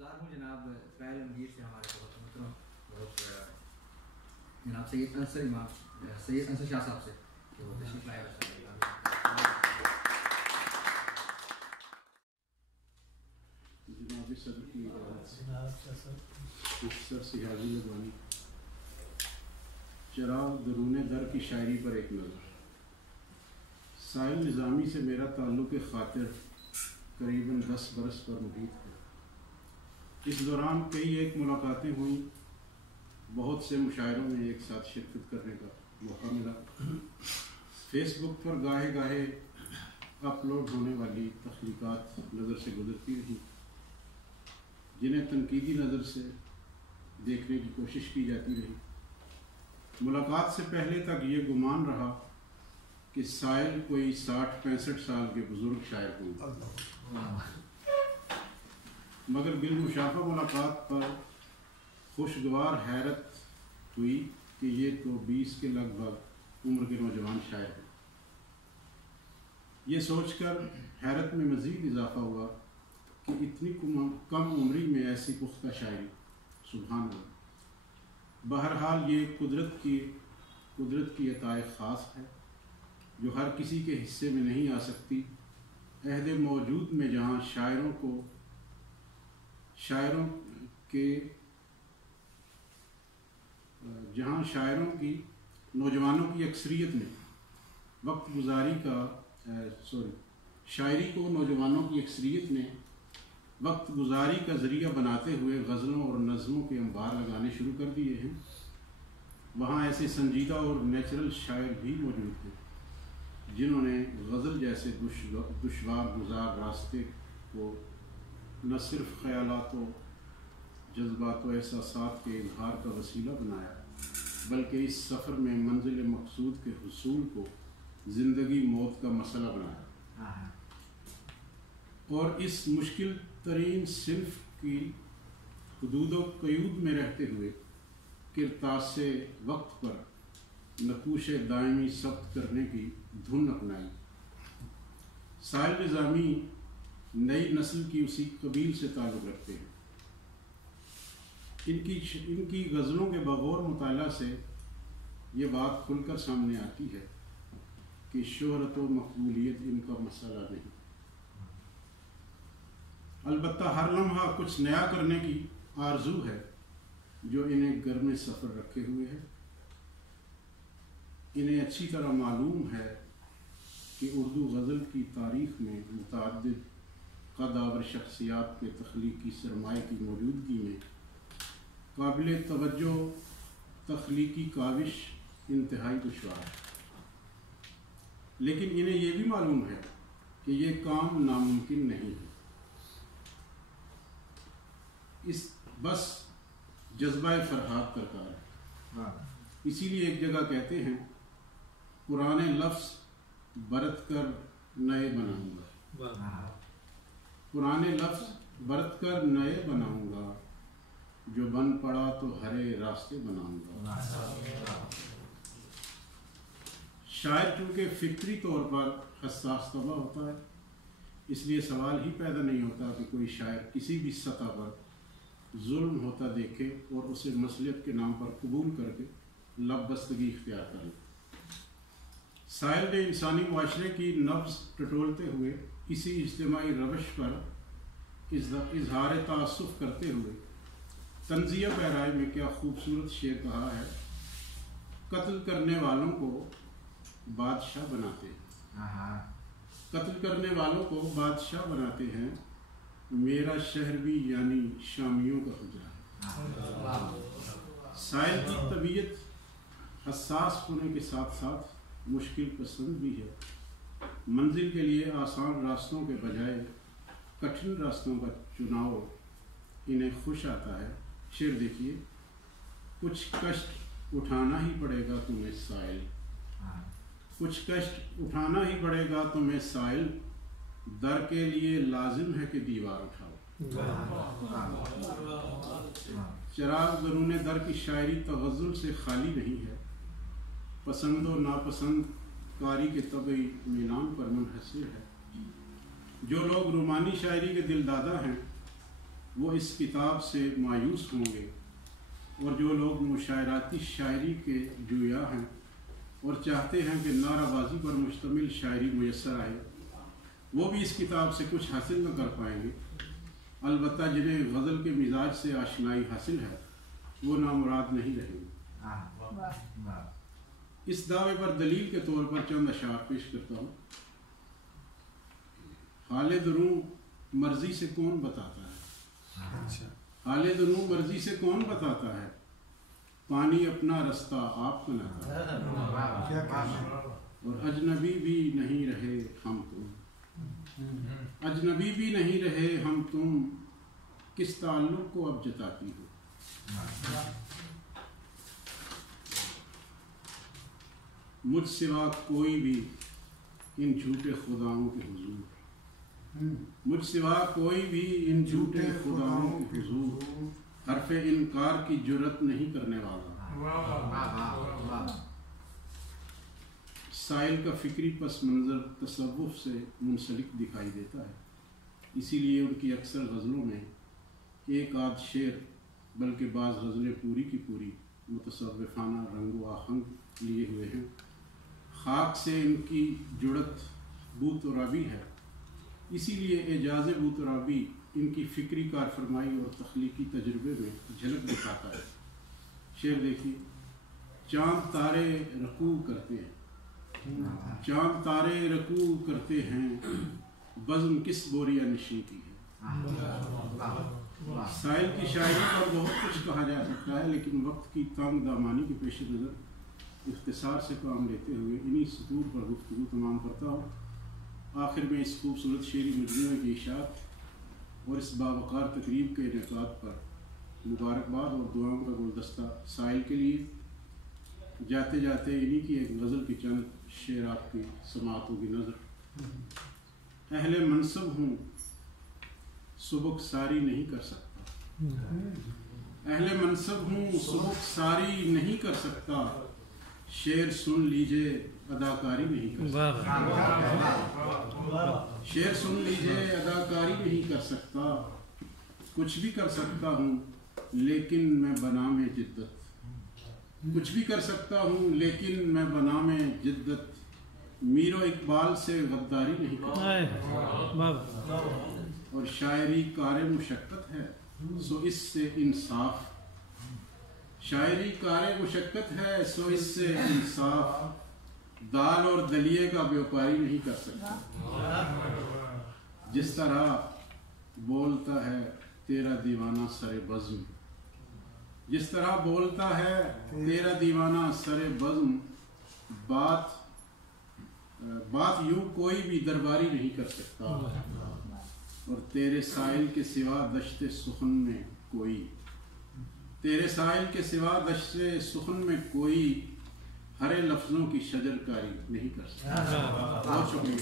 گزار ہوں جناب اسماعیل امگیر سے ہمارے بہت محترم بہت جناب سید انصر شاہ صاحب سے کہ وہ تشریف لائے جناب صدر کی مختصر سی حاضری لگوانی چراغ درون در کی شاعری پر ایک نظر. ساحل نظامی سے میرا تعلق خاطر قریباً 10 برس پر محیط ہے. اس دوران کئی ایک ملاقاتیں ہوئیں، بہت سے مشاعروں میں ایک ساتھ شرکت کرنے کا موقع ملا. فیس بک پر گاہے گاہے اپلوڈ ہونے والی تخلیقات نظر سے گزرتی رہی، جنہیں تنقیدی نظر سے دیکھنے کی کوشش کی جاتی رہی. ملاقات سے پہلے تک یہ گمان رہا کہ سائل کوئی 60-65 سال کے بزرگ شاعر ہوں، مگر بالمشافہ ملاقات پر خوشگوار حیرت ہوئی کہ یہ تو 20 کے لگ بھگ عمر کے نوجوان شاعر ہیں. یہ سوچ کر حیرت میں مزید اضافہ ہوا کہ اتنی کم عمری میں ایسی پختہ شاعری، سبحان اللہ. بہرحال یہ قدرت کی عطائے خاص ہے جو ہر کسی کے حصے میں نہیں آ سکتی. عہد موجود میں جہاں شاعروں کی نوجوانوں کی اکثریت نے شاعری کو نوجوانوں کی اکثریت نے وقت گزاری کا ذریعہ بناتے ہوئے غزلوں اور نظموں کے انبار لگانے شروع کر دیے ہیں، وہاں ایسے سنجیدہ اور نیچرل شاعر بھی موجود ہیں جنہوں نے غزل جیسے دشوار گزار راستے کو نہ صرف خیالات و جذبات و احساسات کے اظہار کا وسیلہ بنایا، بلکہ اس سفر میں منزل مقصود کے حصول کو زندگی موت کا مسئلہ بنایا، اور اس مشکل ترین صنف کی حدود و قیود میں رہتے ہوئے کرتاس وقت پر نقوش دائمی ثبت کرنے کی دھن اپنائی. ساحل نظامی نئی نسل کی اسی قبیل سے تعلق رکھتے ہیں. ان کی غزلوں کے بغور مطالعہ سے یہ بات کھل کر سامنے آتی ہے کہ شہرت و مقبولیت ان کا مسئلہ نہیں، البتہ ہر لمحہ کچھ نیا کرنے کی آرزو ہے جو انہیں گرم سفر رکھے ہوئے ہے. انہیں اچھی طرح معلوم ہے کہ اردو غزل کی تاریخ میں متعدد قدآور شخصیات کے تخلیقی سرمایہ کی موجودگی میں قابل توجہ تخلیقی کاوش انتہائی دشوار ہے، لیکن انہیں یہ بھی معلوم ہے کہ یہ کام ناممکن نہیں ہے. بس جذبہ فرحات درکار ہے. اسی لیے ایک جگہ کہتے ہیں پرانے لفظ برت کر نئے بناؤں گا، پرانے لفظ برت کر نئے بناؤں گا، جو بن پڑا تو ہرے راستے بناؤں گا. شاعر چونکہ فطری طور پر حساس طبع ہوتا ہے، اس لیے سوال ہی پیدا نہیں ہوتا کہ کوئی شاعر کسی بھی سطح پر ظلم ہوتا دیکھے اور اسے مصلحت کے نام پر قبول کر کے لب بستگی اختیار کر لے. ساحل نے انسانی معاشرے کی نبض ٹٹولتے ہوئے اسی اجتماعی روش پر اظہار تعصف کرتے ہوئے تنزیہ پیرائے میں کیا خوبصورت شعر کہا ہے: قتل کرنے والوں کو بادشاہ بناتے ہیں، قتل کرنے والوں کو بادشاہ بناتے ہیں، میرا شہر بھی یعنی شامیوں کا حجرہ ہے. ساحل کی طبیعت حساس ہونے کے ساتھ ساتھ مشکل پسند بھی ہے. منزل کے لیے آسان راستوں کے بجائے کٹھن راستوں کا چناؤ انہیں خوش آتا ہے. شعر دیکھیے: کچھ کشٹ اٹھانا ہی پڑے گا تمہیں ساحل، کچھ کشٹ اٹھانا ہی پڑے گا تمہیں ساحل، در کے لیے لازم ہے کہ دیوار اٹھاؤ. چراغ درون در کی شاعری تغزل سے خالی نہیں ہے، پسند و ناپسند کاری کے طبعی میلان پر منحصر ہے. جو لوگ رومانی شاعری کے دل دادا ہیں وہ اس کتاب سے مایوس ہوں گے، اور جو لوگ مشاعراتی شاعری کے جویا ہیں اور چاہتے ہیں کہ نعرہ بازی پر مشتمل شاعری میسر آئے، وہ بھی اس کتاب سے کچھ حاصل نہ کر پائیں گے۔ البتہ جنہیں غزل کے مزاج سے آشنائی حاصل ہے وہ نامراد نہیں رہیں گے۔ اس دعوے پر دلیل کے طور پر چند اشعار پیش کرتا ہوں۔ خالد روم مرضی سے کون بتاتا ہے، خالد روم مرضی سے کون بتاتا ہے، پانی اپنا رستہ آپ بناتا ہے، اور اجنبی بھی نہیں رہے ہم تم، اجنبی بھی نہیں رہے ہم تم، کس تعلق کو اب جتاتی ہو۔ مجھ سوا کوئی بھی ان جھوٹے خداؤں کے حضور، مجھ سوا کوئی بھی ان جھوٹے خداؤں کے حضور، حرف انکار کی جرت نہیں کرنے والا۔ سائل کا فکری پس منظر تصوف سے منسلک دکھائی دیتا ہے، اسی لیے ان کی اکثر غزلوں میں ایک آدھ شعر بلکہ بعض غزلیں پوری کی پوری متصوفانہ رنگ و آہنگ لیے ہوئے ہیں۔ خاک سے ان کی جڑت بو ترابی ہے، اسی لیے اعجاز بو ترابی ان کی فکری کارفرمائی اور تخلیقی تجربے میں جھلک دکھاتا ہے۔ شعر دیکھیے۔ چاند تارے رکوع کرتے ہیں، چاند تارے رکوع کرتے ہیں، بزم کس بوریا نشین کی ہے۔ سائل کی شاعری پر بہت کچھ کہا جا سکتا ہے، لیکن وقت کی تنگ دامانی کے پیش نظر اختصار سے کام لیتے ہوئے انہی سطور پر گفتگو تمام کرتا ہوں۔ آخر میں اس خوبصورت شعری مجموعے کی اشاعت اور اس باوقار تقریب کے انعقاد پر مبارکباد اور دعاؤں کا گلدستہ سائل کے لیے۔ جاتے جاتے انہی کی ایک غزل کی چند شعر آپ کی سماعتوں کی نظر۔ اہل منصب ہوں سبک ساری نہیں کر سکتا، اہل منصب ہوں سبک ساری نہیں کر سکتا، شعر سن لیجئے اداکاری نہیں کر سکتا، شعر سن لیجئے اداکاری نہیں کر سکتا، کچھ بھی کر سکتا ہوں لیکن میں بنام جدت، کچھ بھی کر سکتا ہوں لیکن میں بنام جدت، میر و اقبال سے غداری نہیں کرتا، اور شاعری کار مشقت ہے سو اس سے انصاف، شاعری کار مشقت ہے سو اس سے انصاف، دال اور دلیے کا بیوپاری نہیں کر سکتا، جس طرح بولتا ہے تیرا دیوانہ سر بزم، جس طرح بولتا ہے تیرا دیوانہ سر بزم، بات یوں کوئی بھی درباری نہیں کر سکتا، اور تیرے سائل کے سوا دشت سخن میں کوئی، تیرے سائل کے سوا دشت سخن میں کوئی، ہرے لفظوں کی شجر کاری نہیں کر سکتا۔ بہت شکریہ۔